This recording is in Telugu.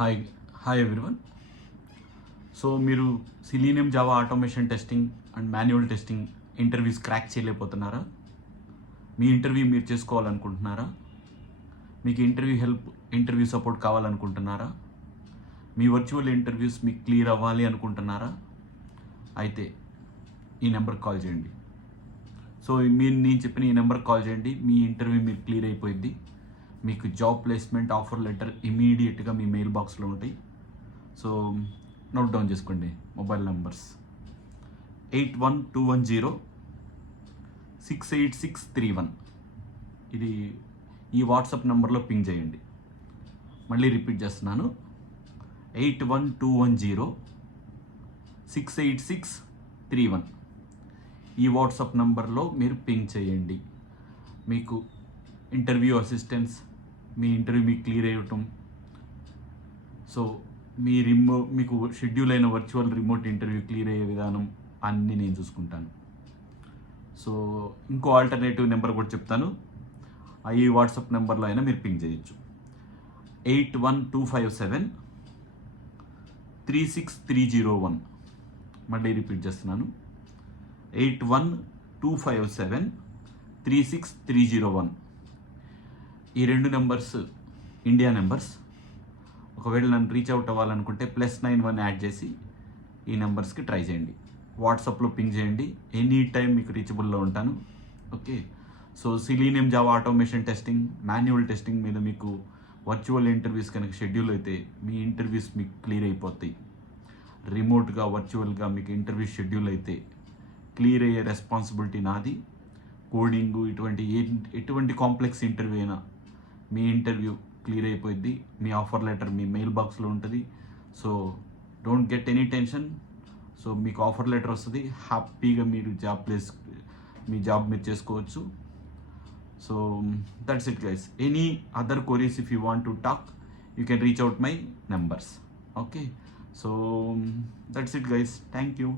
Hi hi everyone. సో మీరు selenium java automation testing and manual testing interviews crack చేయలేకపోతున్నారా? మీ ఇంటర్వ్యూ మీరు చేసుకోవాలనుకుంటున్నారా? మీకు ఇంటర్వ్యూ సపోర్ట్ కావాలనుకుంటున్నారా? మీ వర్చువల్ ఇంటర్వ్యూస్ మీకు క్లియర్ అవ్వాలి అనుకుంటున్నారా? అయితే ఈ నెంబర్కి కాల్ చేయండి. సో నేను చెప్పిన ఈ నెంబర్కి కాల్ చేయండి. మీ ఇంటర్వ్యూ మీరు క్లియర్ అయిపోయింది. మీకు జాబ్ ప్లేస్మెంట్ ఆఫర్ లెటర్ ఇమీడియట్గా మీ మెయిల్ బాక్స్లో ఉంటాయి. సో నోట్ డౌన్ చేసుకోండి. Mobile numbers 8121068631. ఇది ఈ వాట్సాప్ నెంబర్లో పింగ్ చేయండి. మళ్ళీ రిపీట్ చేస్తున్నాను, 8121068631. ఈ వాట్సాప్ నెంబర్లో మీరు పింగ్ చేయండి. మీకు ఇంటర్వ్యూ అసిస్టెన్స్, మీ ఇంటర్వ్యూ మీకు క్లియర్ అయ్యటం, సో మీకు షెడ్యూల్ అయిన వర్చువల్ రిమోట్ ఇంటర్వ్యూ క్లియర్ అయ్యే విధానం అన్నీ నేను చూసుకుంటాను. సో ఇంకో ఆల్టర్నేటివ్ నెంబర్ కూడా చెప్తాను. ఈ వాట్సాప్ నెంబర్లో అయినా మీరు పింగ్ చేయొచ్చు. 8125736301. మళ్ళీ రిపీట్ చేస్తున్నాను, 8125736301. ఈ రెండు నెంబర్స్ ఇండియా నెంబర్స్. ఒకవేళ నన్ను రీచ్ అవుట్ అవ్వాలనుకుంటే +91 యాడ్ చేసి ఈ నెంబర్స్కి ట్రై చేయండి. వాట్సాప్లో పింగ్ చేయండి. ఎనీ టైం మీకు రీచబుల్లో ఉంటాను. Okay. So selenium java automation testing, manual testing మీద మీకు వర్చువల్ ఇంటర్వ్యూస్ కనుక షెడ్యూల్ అయితే మీ ఇంటర్వ్యూస్ మీకు క్లియర్ అయిపోతాయి. రిమోట్గా వర్చువల్గా మీకు ఇంటర్వ్యూ షెడ్యూల్ అయితే క్లియర్ అయ్యే రెస్పాన్సిబిలిటీ నాది. కోడింగు ఎటువంటి కాంప్లెక్స్ ఇంటర్వ్యూ అయినా మీ ఇంటర్వ్యూ క్లియర్ అయిపోయింది. మీ ఆఫర్ లెటర్ మీ మెయిల్ బాక్స్లో ఉంటుంది. So don't get any tension. So మీకు ఆఫర్ లెటర్ వస్తుంది. హ్యాపీగా మీరు మీ జాబ్ మీరు చేసుకోవచ్చు. So that's it guys. Any other queries if you want to talk, you can reach out my numbers. Okay. So that's it guys. Thank you.